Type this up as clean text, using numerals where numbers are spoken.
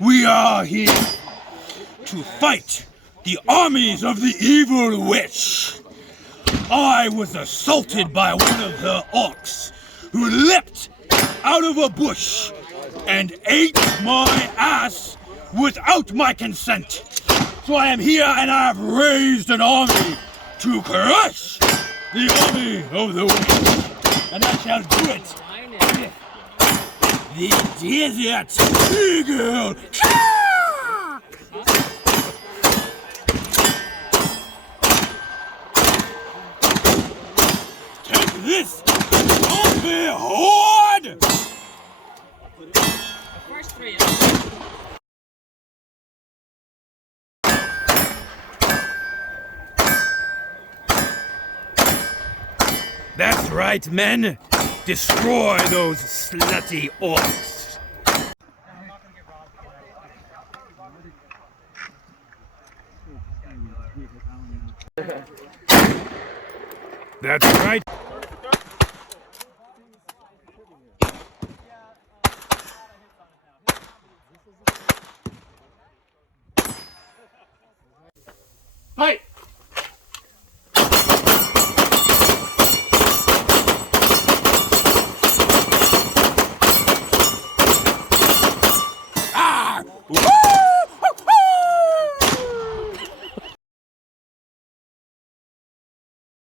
We are here to fight the armies of the evil witch. I was assaulted by one of her orcs who leapt out of a bush and ate my ass without my consent. So I am here and I have raised an army to crush the army of the witch. And I shall do it with the desert eagle. Take this, zombie horde! First three. That's right, men. Destroy those slutty orcs. That's right. Fight!